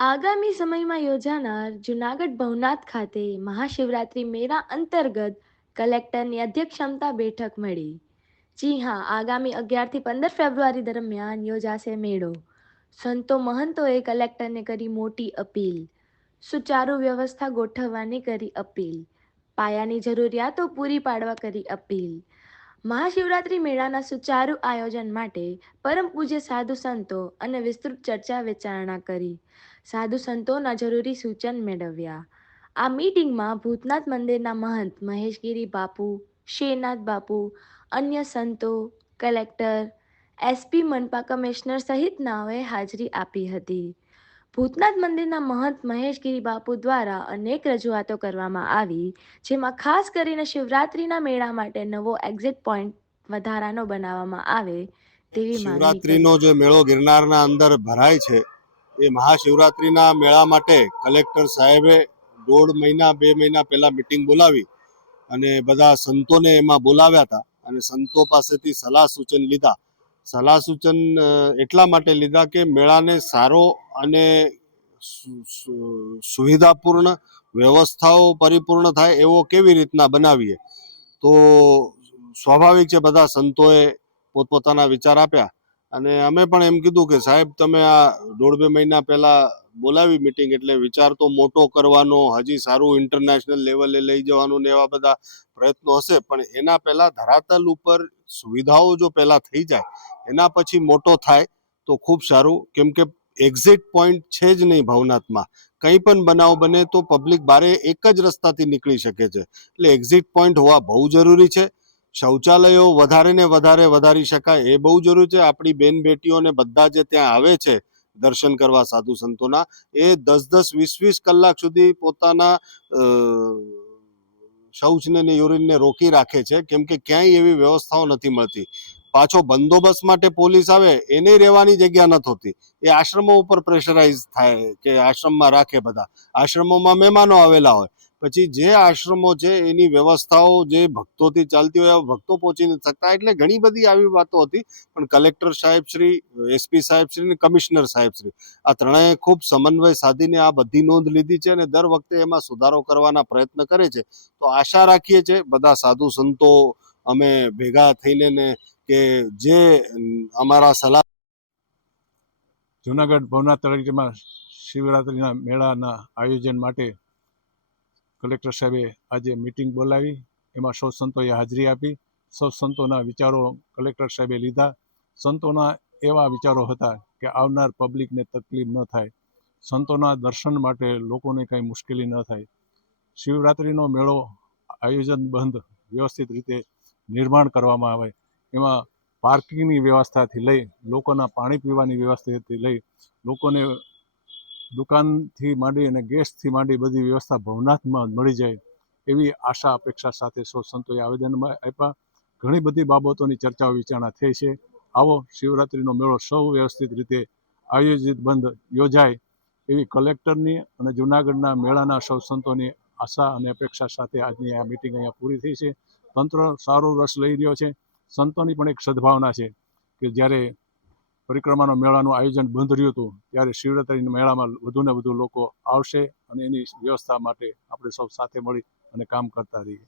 આગામી સમયમાં યોજાનાર જૂનાગઢ ભવનાથ ખાતે મહાશિવરાત્રી મેળા અંતર્ગત કલેક્ટરની અધ્યક્ષતા બેઠક મળી. જી હા, આગામી 11 થી 15 ફેબ્રુઆરી દરમિયાન યોજાશે મેળો. સંતો મહંતોએ કલેક્ટરને કરી મોટી અપીલ. સુચારુ વ્યવસ્થા ગોઠવવાની કરી અપીલ. પાયાની જરૂરિયાતો પૂરી પાડવા કરી અપીલ. મહાશિવરાત્રી મેળાના સુચારુ આયોજન માટે પરમ પૂજ્ય સાધુ સંતો અને વિસ્તૃત ચર્ચા વિચારણા કરી. સાધુ સંતોના જરૂરી સૂચન મેળવ્યા. આ મીટિંગમાં ભૂતનાથ મંદિરના મહંત મહેશગીરી બાપુ, શેરનાથ બાપુ, અન્ય સંતો, કલેક્ટર, એસપી, મનપા કમિશનર સહિતનાઓએ હાજરી આપી હતી. ભૂતનાથ મંદિરના મહંત મહેશગીરી બાપુ દ્વારા અનેક રજૂઆતો કરવામાં આવી, જેમાં ખાસ કરીને શિવરાત્રીના મેળા માટે નવો એક્ઝિટ પોઈન્ટ વધારાનો બનાવવામાં આવે તેવી માંગણી શિવરાત્રીનો કરી. જે મેળો ગિરનારના અંદર ભરાય છે એ મહાશિવરાત્રીના મેળા માટે કલેક્ટર સાહેબે 1.5 મહિના 2 મહિના પહેલા મિટિંગ બોલાવી અને બધા સંતોને એમાં બોલાવ્યા હતા અને સંતો પાસેથી સલાહ સૂચન લીધા. સલાહ સૂચન એટલા માટે લીધા કે મેળાને સારો અને સુવિધાપૂર્ણ વ્યવસ્થાઓ પરિપૂર્ણ થાય એવો કેવી રીતના બનાવીએ. તો સ્વાભાવિક છે, બધા સંતોએ પોતપોતાના વિચાર આપ્યા અને અમે પણ એમ કીધું કે સાહેબ, તમે આ 1.5 2 મહિના પહેલા બોલાવી મિટિંગ, એટલે વિચાર તો મોટો કરવાનો, હજી સારું ઇન્ટરનેશનલ લેવલે લઈ જવાનું ને એવા બધા પ્રયત્નો હશે, પણ એના પહેલા ધરાતલ ઉપર સુવિધાઓ જો પહેલા થઈ જાય એના પછી મોટો થાય તો ખૂબ સારું. કેમ કે એક્ઝિટ પોઈન્ટ છે જ નહીં ભવનાથમાં. કંઈ પણ બનાવ બને તો પબ્લિક બારે એક જ રસ્તાથી નીકળી શકે છે, એટલે એક્ઝિટ પોઈન્ટ હોવા બહુ જરૂરી છે. શૌચાલયો વધારે ને વધારે વધારી શકાય એ બહુ જરૂરી છે. આપણી બેન બેટીઓને બધા જે ત્યાં આવે છે દર્શન કરવા સાધુ સંતોના, એ 10 10 20 20 કલાક સુધી પોતાના શૌચને ને યુરિનને રોકી રાખે છે, કેમ કે ક્યાંય એવી વ્યવસ્થાઓ નથી મળતી. પાછો બંદોબસ્ત માટે પોલીસ આવે એને રહેવાની જગ્યા નથી હોતી. એ આશ્રમો ઉપર પ્રેશરાઇઝ થાય કે આશ્રમમાં રાખે. બધા આશ્રમોમાં મહેમાનો આવેલા હોય, પછી જે આશ્રમો છે એની વ્યવસ્થાઓ જે ભક્તોથી ચાલતી હોય ભક્તો પહોંચી નથી શકતા. એટલે ઘણી બધી આવી વાતો હતી, પણ કલેક્ટર સાહેબ શ્રી, એસપી સાહેબ શ્રી અને કમિશનર સાહેબ શ્રી, આ ત્રણેય ખૂબ સમન્વય સાધીને આ બધી નોંધ લીધી છે અને દર વખતે એમાં સુધારો કરવાના પ્રયત્ન કરે છે. તો આશા રાખીએ છીએ બધા સાધુ સંતો અમે ભેગા થઈને ને કે જે અમારા સલાહ. જૂનાગઢ ભવનાથ તળેટીમાં શિવરાત્રિના મેળાના આયોજન માટે કલેક્ટર સાહેબે આજે મિટિંગ બોલાવી. એમાં સૌ સંતોએ હાજરી આપી. સૌ સંતોના વિચારો કલેક્ટર સાહેબે લીધા. સંતોના એવા વિચારો હતા કે આવનાર પબ્લિકને તકલીફ ન થાય, સંતોના દર્શન માટે લોકોને કંઈ મુશ્કેલી ન થાય, શિવરાત્રિનો મેળો આયોજન બંધ વ્યવસ્થિત રીતે નિર્માણ કરવામાં આવે. એમાં પાર્કિંગની વ્યવસ્થાથી લઈ, લોકોના પાણી પીવાની વ્યવસ્થાથી લઈ, લોકોને દુકાનથી માંડી અને ગેસથી માંડી બધી વ્યવસ્થા ભવનાથમાં મળી જાય એવી આશા અપેક્ષા સાથે સૌ સંતોએ આવેદનમાં આપ્યા. ઘણી બધી બાબતોની ચર્ચાઓ વિચારણા થઈ છે. આવો શિવરાત્રિનો મેળો સુવ્યવસ્થિત રીતે આયોજિત બંધ યોજાય એવી કલેક્ટરની અને જૂનાગઢના મેળાના સૌ સંતોની આશા અને અપેક્ષા સાથે આજની આ મિટિંગ અહીંયા પૂરી થઈ છે. તંત્ર સારો રસ લઈ રહ્યો છે. સંતોની પણ એક સદભાવના છે કે જ્યારે પરિક્રમાનો મેળાનું આયોજન બંધ રહ્યું હતું ત્યારે શિવરાત્રિના મેળામાં વધુને વધુ લોકો આવશે અને એની વ્યવસ્થા માટે આપણે સૌ સાથે મળી અને કામ કરતા રહીએ.